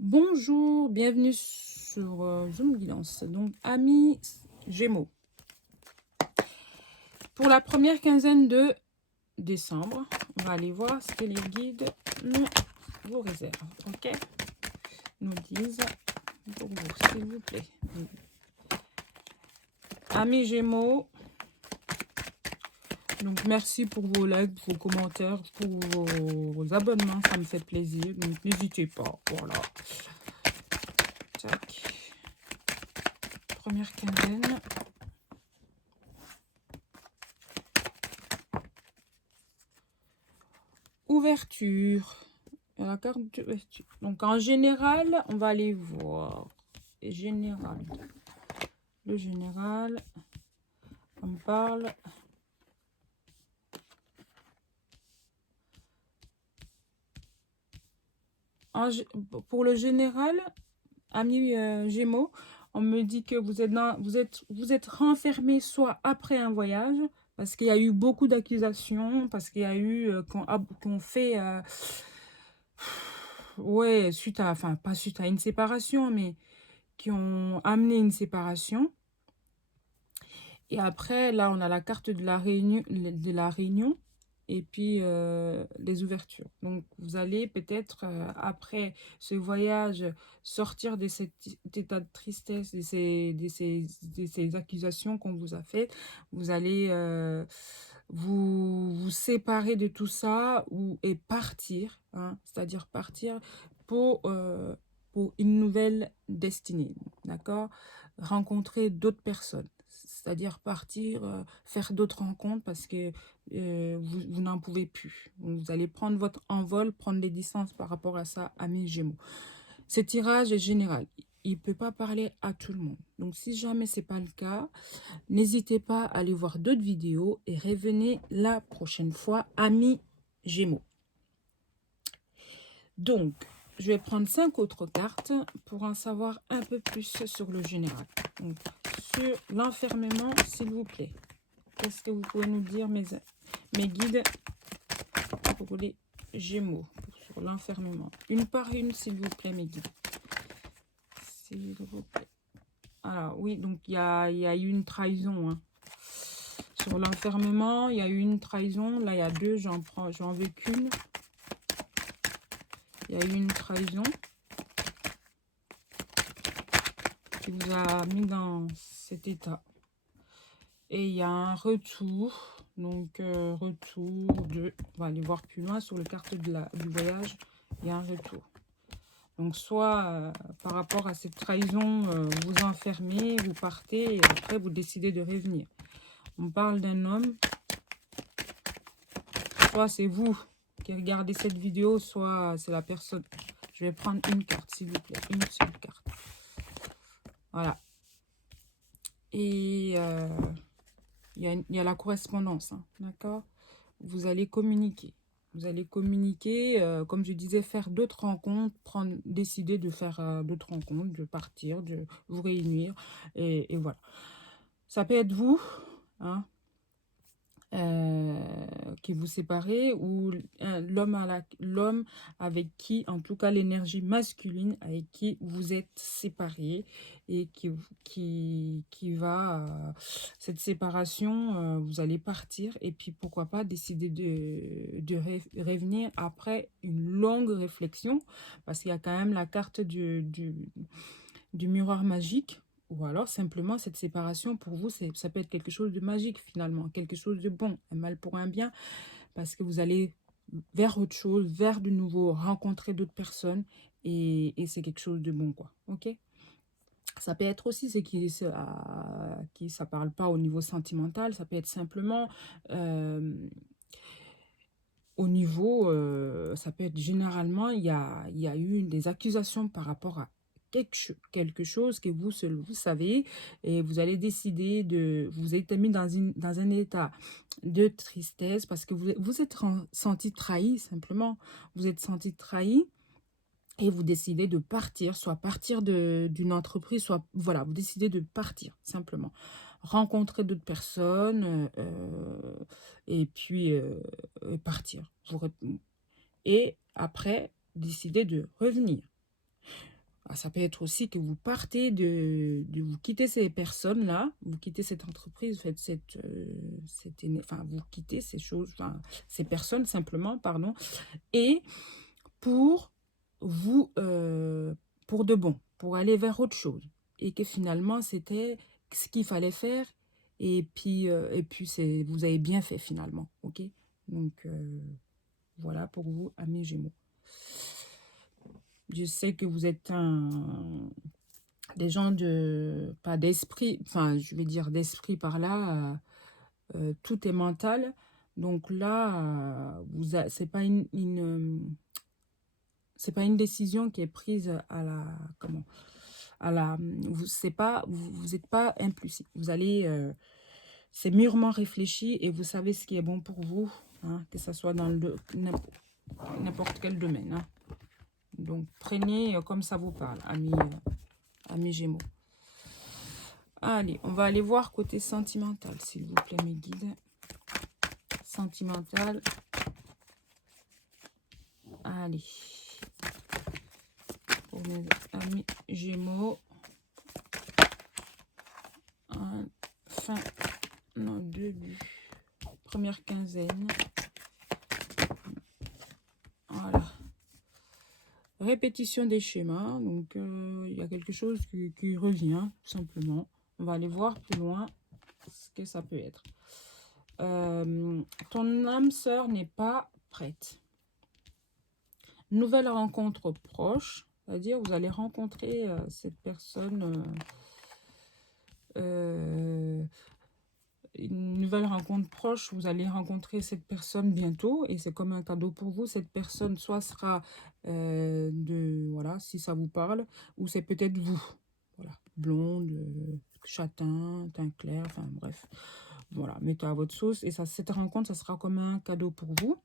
Bonjour, bienvenue sur Zoom Guidance. Donc, amis Gémeaux, pour la première quinzaine de décembre, on va aller voir ce que les guides vous réservent. Ok, nous disent pour vous, s'il vous plaît. Amis Gémeaux, donc merci pour vos likes, vos commentaires, pour vos abonnements, ça me fait plaisir. Donc, n'hésitez pas. Voilà. Tac. Première quinzaine. Ouverture. La carte d'ouverture. Donc en général, on va aller voir. Général. Le général. On parle. Pour le général, amis Gémeaux, on me dit que vous êtes renfermé soit après un voyage, parce qu'il y a eu beaucoup d'accusations, parce qu'il y a eu qu'on fait ouais, suite à, enfin pas suite à une séparation, mais qui ont amené une séparation. Et après, là, on a la carte de la réunion et puis les ouvertures. Donc, vous allez peut-être, après ce voyage, sortir de cet état de tristesse, de ces accusations qu'on vous a faites. Vous allez vous séparer de tout ça et partir, hein, c'est-à-dire partir pour une nouvelle destinée, d'accord? Rencontrer d'autres personnes, c'est-à-dire partir, faire d'autres rencontres parce que vous n'en pouvez plus. Donc, vous allez prendre votre envol, prendre des distances par rapport à ça, amis Gémeaux. Ce tirage est général. Il ne peut pas parler à tout le monde. Donc, si jamais ce n'est pas le cas, n'hésitez pas à aller voir d'autres vidéos et revenez la prochaine fois, amis Gémeaux. Donc, je vais prendre 5 autres cartes pour en savoir un peu plus sur le général. Donc, sur l'enfermement, s'il vous plaît. Qu'est-ce que vous pouvez nous dire, mes guides, pour les Gémeaux, sur l'enfermement? Une par une, s'il vous plaît, mes guides. S'il vous plaît. Alors, oui, donc il y a eu une trahison. Hein. Sur l'enfermement, il y a eu une trahison. Là, il y a deux, j'en veux qu'une. Il y a eu une trahison qui vous a mis dans cet état. Et il y a un retour. Donc, retour de... On va aller voir plus loin sur le carte du voyage. Il y a un retour. Donc, soit par rapport à cette trahison, vous enfermez, vous partez et après, vous décidez de revenir. On parle d'un homme. Soit c'est vous qui regardez cette vidéo, soit c'est la personne. Je vais prendre une carte, s'il vous plaît. Une seule carte. Voilà. Et il y a la correspondance, hein, d'accord? Vous allez communiquer. Vous allez communiquer, comme je disais, faire d'autres rencontres, décider de faire d'autres rencontres, de partir, de vous réunir. Et voilà. Ça peut être vous, hein, qui vous séparez, ou l'homme avec qui, en tout cas l'énergie masculine avec qui vous êtes séparés et qui va, cette séparation, vous allez partir et puis pourquoi pas décider de revenir après une longue réflexion, parce qu'il y a quand même la carte du miroir magique. Ou alors, simplement, cette séparation, pour vous, ça peut être quelque chose de magique, finalement. Quelque chose de bon, un mal pour un bien. Parce que vous allez vers autre chose, vers de nouveau, rencontrer d'autres personnes. Et c'est quelque chose de bon, quoi. OK? Ça peut être aussi ce qui ça parle pas au niveau sentimental. Ça peut être simplement... au niveau, ça peut être généralement, il y a eu des accusations par rapport à quelque chose que vous seul vous savez, et vous allez décider vous êtes mis dans un état de tristesse parce que vous êtes senti trahi simplement. Vous êtes senti trahi et vous décidez de partir, soit partir d'une entreprise, soit voilà, vous décidez de partir simplement. Rencontrer d'autres personnes et puis partir. Et après, décider de revenir. Ça peut être aussi que vous partez vous quittez ces personnes-là, vous quittez cette entreprise, vous faites enfin, vous quittez ces choses, enfin, ces personnes simplement, pardon, et pour vous, pour de bon, pour aller vers autre chose. Et que finalement, c'était ce qu'il fallait faire. Et puis vous avez bien fait finalement, ok? Donc, voilà pour vous, amis Gémeaux. Je sais que vous êtes des gens pas d'esprit, enfin, je vais dire d'esprit par là, tout est mental. Donc là, c'est pas une décision qui est prise à la, comment, vous êtes pas impulsif. Vous allez, c'est mûrement réfléchi et vous savez ce qui est bon pour vous, hein, que ce soit dans n'importe quel domaine, hein. Donc, prenez comme ça vous parle, amis Gémeaux. Allez, on va aller voir côté sentimental, s'il vous plaît, mes guides. Sentimental. Allez. Pour mes amis Gémeaux. Début. Première quinzaine. Voilà. Répétition des schémas. Donc, il y a quelque chose qui revient, tout simplement. On va aller voir plus loin ce que ça peut être. Ton âme sœur n'est pas prête. Nouvelle rencontre proche. C'est-à-dire, vous allez rencontrer cette personne... une nouvelle rencontre proche, vous allez rencontrer cette personne bientôt et c'est comme un cadeau pour vous. Cette personne soit sera voilà, si ça vous parle, ou c'est peut-être vous, voilà, blonde, châtain, teint clair, enfin bref, voilà, mettez à votre sauce et cette rencontre, ça sera comme un cadeau pour vous.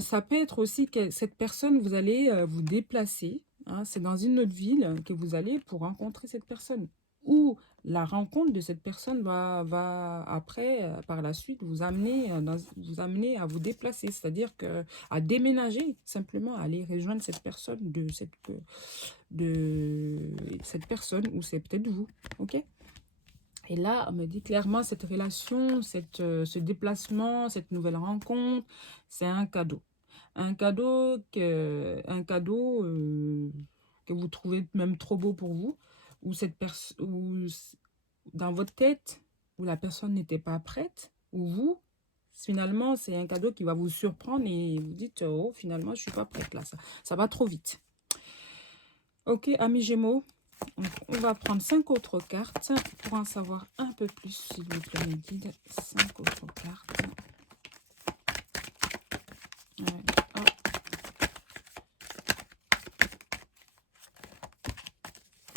Ça peut être aussi que cette personne, vous allez vous déplacer, hein, c'est dans une autre ville que vous allez pour rencontrer cette personne. Ou la rencontre de cette personne va après, par la suite, vous amener, vous amener à vous déplacer, c'est-à-dire à déménager, simplement, à aller rejoindre cette personne, cette personne, ou c'est peut-être vous, ok? Et là, on me dit clairement, cette relation, ce déplacement, cette nouvelle rencontre, c'est un cadeau. Un cadeau que vous trouvez même trop beau pour vous, ou dans votre tête, où la personne n'était pas prête, ou vous, finalement, c'est un cadeau qui va vous surprendre et vous dites, oh, finalement, je ne suis pas prête là, ça va trop vite. Ok, amis Gémeaux. Donc, on va prendre 5 autres cartes pour en savoir un peu plus, s'il vous plaît, mes guides. 5 autres cartes.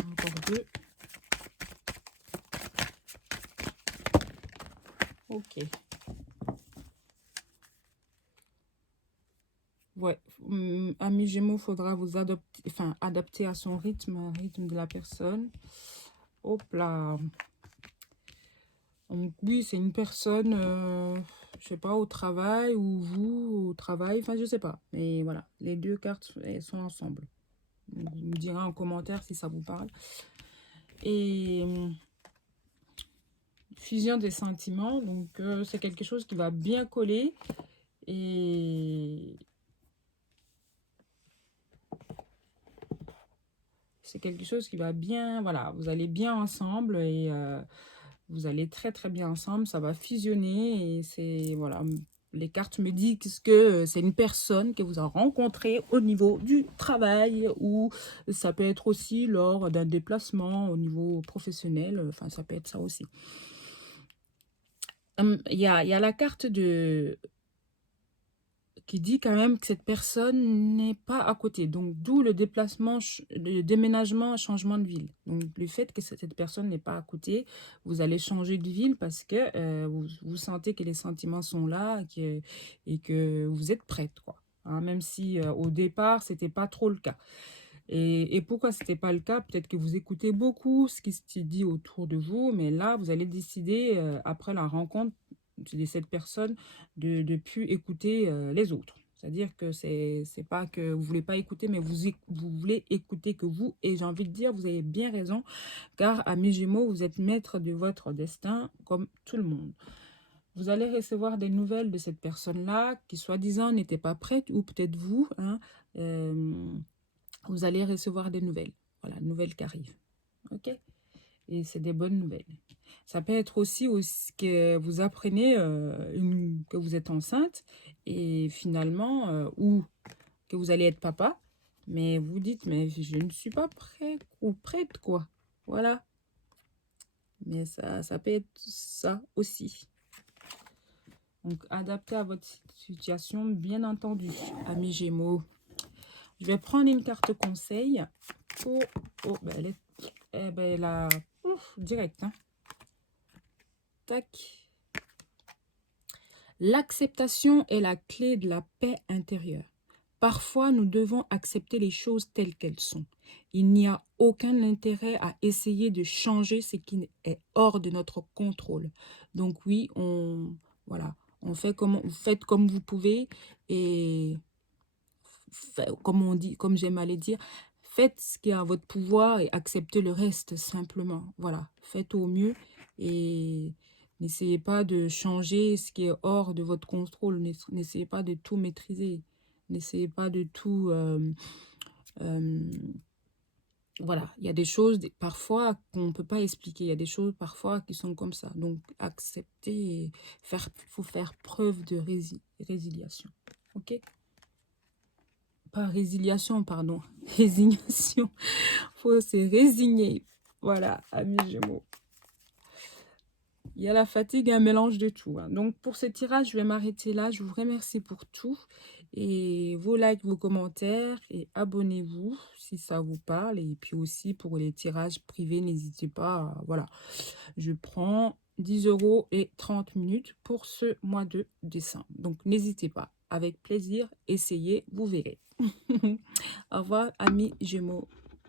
Encore 2. Ok. Ouais, amis Gémeaux, il faudra vous adapter à son rythme, au rythme de la personne. Hop là. Donc oui, c'est une personne, je sais pas, au travail, ou vous, au travail, enfin je sais pas. Mais voilà, les deux cartes, elles sont ensemble. Donc, vous me direz en commentaire si ça vous parle. Et fusion des sentiments, donc c'est quelque chose qui va bien coller. Et c'est quelque chose qui va bien, voilà, vous allez bien ensemble et vous allez très très bien ensemble, ça va fusionner et c'est, voilà, les cartes me disent que c'est une personne que vous avez rencontrée au niveau du travail ou ça peut être aussi lors d'un déplacement au niveau professionnel, enfin ça peut être ça aussi. Il y a la carte qui dit quand même que cette personne n'est pas à côté. Donc, d'où le déplacement, le déménagement, changement de ville. Donc, le fait que cette personne n'est pas à côté, vous allez changer de ville parce que vous sentez que les sentiments sont là et que vous êtes prête, quoi. Hein, même si au départ, c'était pas trop le cas. Et pourquoi c'était pas le cas? Peut-être que vous écoutez beaucoup ce qui se dit autour de vous, mais là, vous allez décider, après la rencontre de cette personne, de plus écouter les autres. C'est-à-dire que c'est pas que vous voulez pas écouter, mais vous voulez écouter que vous. Et j'ai envie de dire, vous avez bien raison, car amis Gémeaux, vous êtes maître de votre destin comme tout le monde. Vous allez recevoir des nouvelles de cette personne-là qui, soi-disant, n'était pas prête, ou peut-être vous, hein, vous allez recevoir des nouvelles. Voilà, nouvelles qui arrivent. OK? Et c'est des bonnes nouvelles. Ça peut être aussi que vous apprenez que vous êtes enceinte et finalement, ou que vous allez être papa, mais vous dites, mais je ne suis pas prêt ou prête, quoi. Voilà. Mais ça peut être ça aussi. Donc, adapté à votre situation, bien entendu, amis Gémeaux. Je vais prendre une carte conseil pour... Oh, ben elle est... Eh ben, elle a... Ouf, direct, hein. Tac. L'acceptation est la clé de la paix intérieure. Parfois, nous devons accepter les choses telles qu'elles sont. Il n'y a aucun intérêt à essayer de changer ce qui est hors de notre contrôle. Donc oui, voilà, vous faites comme vous pouvez et comme on dit, comme j'aime à le dire, faites ce qui est à votre pouvoir et acceptez le reste simplement. Voilà, faites au mieux et n'essayez pas de changer ce qui est hors de votre contrôle. N'essayez pas de tout maîtriser. N'essayez pas de tout... voilà, il y a des choses parfois qu'on ne peut pas expliquer. Il y a des choses parfois qui sont comme ça. Donc, accepter et faut faire preuve de résiliation. OK? Pas résiliation, pardon. Résignation. Faut se résigner. Voilà, amis Gémeaux. Il y a la fatigue, un mélange de tout. Hein. Donc, pour ce tirage, je vais m'arrêter là. Je vous remercie pour tout. Et vos likes, vos commentaires. Et abonnez-vous si ça vous parle. Et puis aussi, pour les tirages privés, n'hésitez pas. Voilà. Je prends 10 € et 30 minutes pour ce mois de décembre. Donc, n'hésitez pas. Avec plaisir, essayez, vous verrez. Au revoir, amis Gémeaux.